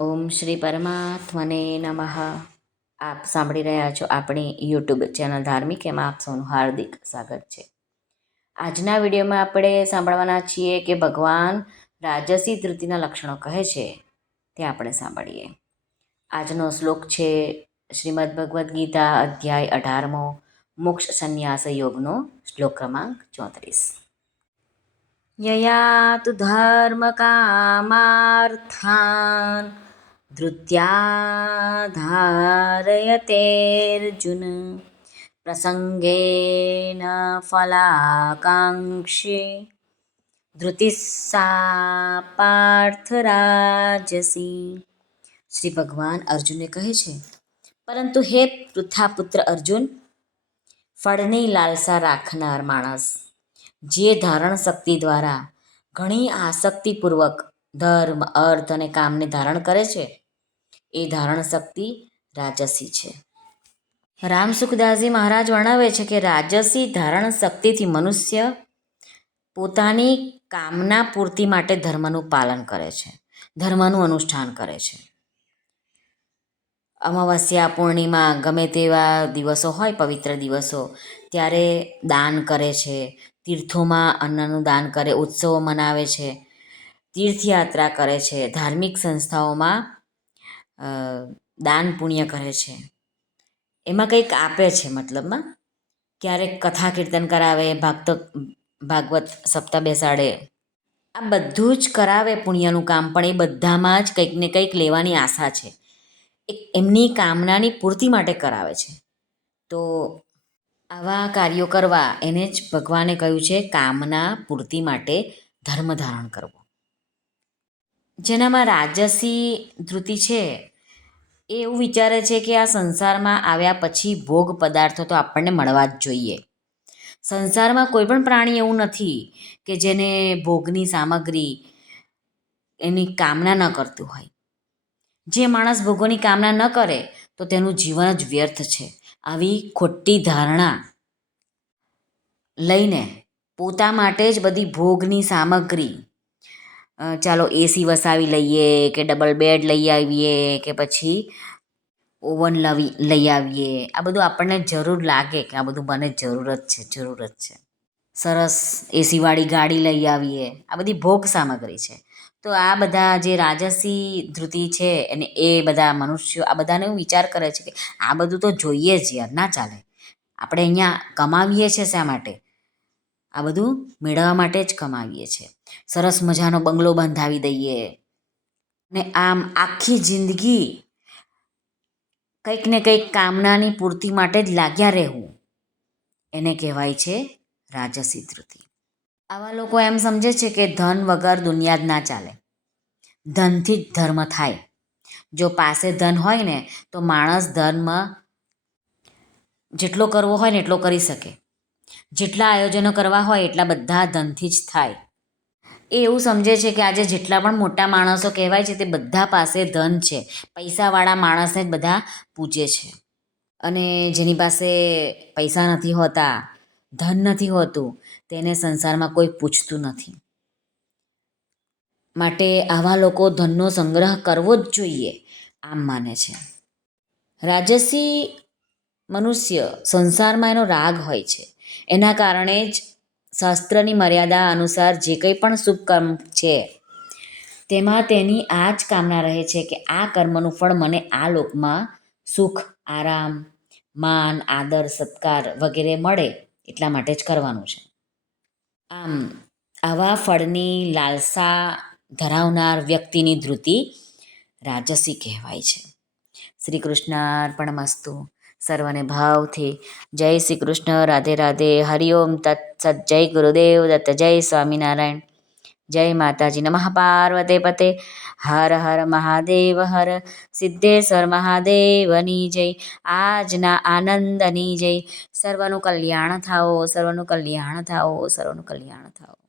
ઓમ શ્રી પરમાત્મને નમઃ. આપ સાંભળી રહ્યા છો આપણી યુટ્યુબ ચેનલ ધાર્મિક, એમાં આપ સૌનું હાર્દિક સ્વાગત છે. આજના વિડીયોમાં આપણે સાંભળવાના છીએ કે ભગવાન રાજસી ધૃતિના લક્ષણો કહે છે તે આપણે સાંભળીએ. આજનો શ્લોક છે શ્રીમદ્ ભગવદ્ ગીતા અધ્યાય 18મો, મોક્ષ સંન્યાસ યોગનો શ્લોક ક્રમાંક 34. યયા તુ ધર્મ કામાર્થાન ધૃત્યા ધારયતેર્જુન પ્રસંગેન ફલાકાંક્ષી ધૃતિસ્સા પાર્થ રાજસી. શ્રી ભગવાન અર્જુનને કહે છે, પરંતુ હે પૃથાપુત્ર અર્જુન, ફળની લાલસા રાખનાર માણસ જે ધારણ શક્તિ દ્વારા ઘણી આસક્તિપૂર્વક ધર્મ, અર્થ અને કામને ધારણ કરે છે, એ ધારણ શક્તિ રાજસી છે. રામસુખદાસજી મહારાજ વર્ણવે છે કે રાજસી ધારણ શક્તિથી મનુષ્ય પોતાની કામના પૂર્તિ માટે ધર્મનું પાલન કરે છે, ધર્મનું અનુષ્ઠાન કરે છે. અમાવસ્યા, પૂર્ણિમા, ગમે તેવા દિવસો હોય, પવિત્ર દિવસો, ત્યારે દાન કરે છે, તીર્થોમાં અન્નનું દાન કરે, ઉત્સવો મનાવે છે, તીર્થયાત્રા કરે છે, ધાર્મિક સંસ્થાઓમાં દાન પુણ્ય કરે છે. એમાં કંઈક આપે છે, મતલબમાં ક્યારેક કથા કીર્તન કરાવે, ભાગવત સપ્તાહ બેસાડે, આ બધું જ કરાવે પુણ્યનું કામ, પણ એ બધામાં જ કંઈક ને કંઈક લેવાની આશા છે. એમની કામનાની પૂર્તિ માટે કરાવે છે. તો આવા કાર્યો કરવા એને જ ભગવાને કહ્યું છે કામના પૂર્તિ માટે ધર્મ ધારણ કરવો. જેનામાં રાજસી ધૃતિ છે એ એવું વિચારે છે કે આ સંસારમાં આવ્યા પછી ભોગ પદાર્થો તો આપણને મળવા જ જોઈએ. સંસારમાં કોઈ પણ પ્રાણી એવું નથી કે જેને ભોગની સામગ્રી એની કામના ન કરતું હોય. જે માણસ ભોગોની કામના ન કરે તો તેનું જીવન જ વ્યર્થ છે. આવી ખોટી ધારણા લઈને પોતા માટે જ બધી ભોગની સામગ્રી, ચાલો એસી વસાવી લઈએ કે ડબલ બેડ લઈ આવીએ કે પછી ઓવન લઈ આવીએ, આ બધું આપણને જરૂર લાગે કે આ બધું મને જરૂરત છે. સરસ એસીવાળી ગાડી લઈ આવીએ, આ બધી ભોગ સામગ્રી છે. તો આ બધા જે રાજસી ધૃતિ છે અને એ બધા મનુષ્યો આ બધાને એવું વિચાર કરે છે કે આ બધું તો જોઈએ જ યાર, ના ચાલે. આપણે અહીંયા કમાવીએ છીએ શા માટે? આ બધું મેળવવા માટે જ કમાવીએ છીએ. સરસ મજાનો બંગલો બંધાવી દઈએ ને આમ આખી જિંદગી કંઈક ને કંઈક કામનાની પૂર્તિ માટે જ લાગ્યા રહેવું, એને કહેવાય છે રાજસી ધૃતિ. આવા લોકો એમ સમજે છે કે ધન વગર દુનિયા જ ના ચાલે, ધનથી જ ધર્મ થાય. જો પાસે ધન હોય ને તો માણસ ધર્મ જેટલો કરવો હોય ને એટલો કરી શકે. જેટલા આયોજનો કરવા હોય એટલા બધા ધનથી જ થાય. એ એવું સમજે છે કે આજે જેટલા પણ મોટા માણસો કહેવાય છે તે બધા પાસે ધન છે. પૈસાવાળા માણસને જ બધા પૂજે છે. અને જેની પાસે પૈસા નથી હોતા, ધન નથી હોતું, તેને સંસારમાં કોઈ પૂછતું નથી. માટે આવા લોકો ધનનો સંગ્રહ કરવો જ જોઈએ, આમ માને છે. રાજસી મનુષ્ય સંસારમાં એનો રાગ હોય છે. એના કારણે જ શાસ્ત્રની મર્યાદા અનુસાર જે કંઈ પણ શુભ કર્મ છે તેમાં તેની આ જ કામના રહે છે કે આ કર્મનું ફળ મને આ લોકમાં સુખ, આરામ, માન, આદર, સત્કાર વગેરે મળે એટલા માટે જ કરવાનું છે. આમ આવા ફળની લાલસા ધરાવનાર વ્યક્તિની ધૃતિ રાજસી કહેવાય છે. શ્રી કૃષ્ણાર્પણમસ્તુ. સર્વને ભાવથી જય શ્રી કૃષ્ણ. રાધે રાધે. હરિઓમ તત્સત. જય ગુરુદેવ દત્ત. જય સ્વામિનારાયણ. જય માતાજી. નમઃ પાર્વતે પતે. હર હર મહાદેવ હર. સિદ્ધેશ્વર મહાદેવની જય. આજના આનંદની જય. સર્વનું કલ્યાણ થાઓ, સર્વનું કલ્યાણ થાઓ, સર્વનું કલ્યાણ થાઓ.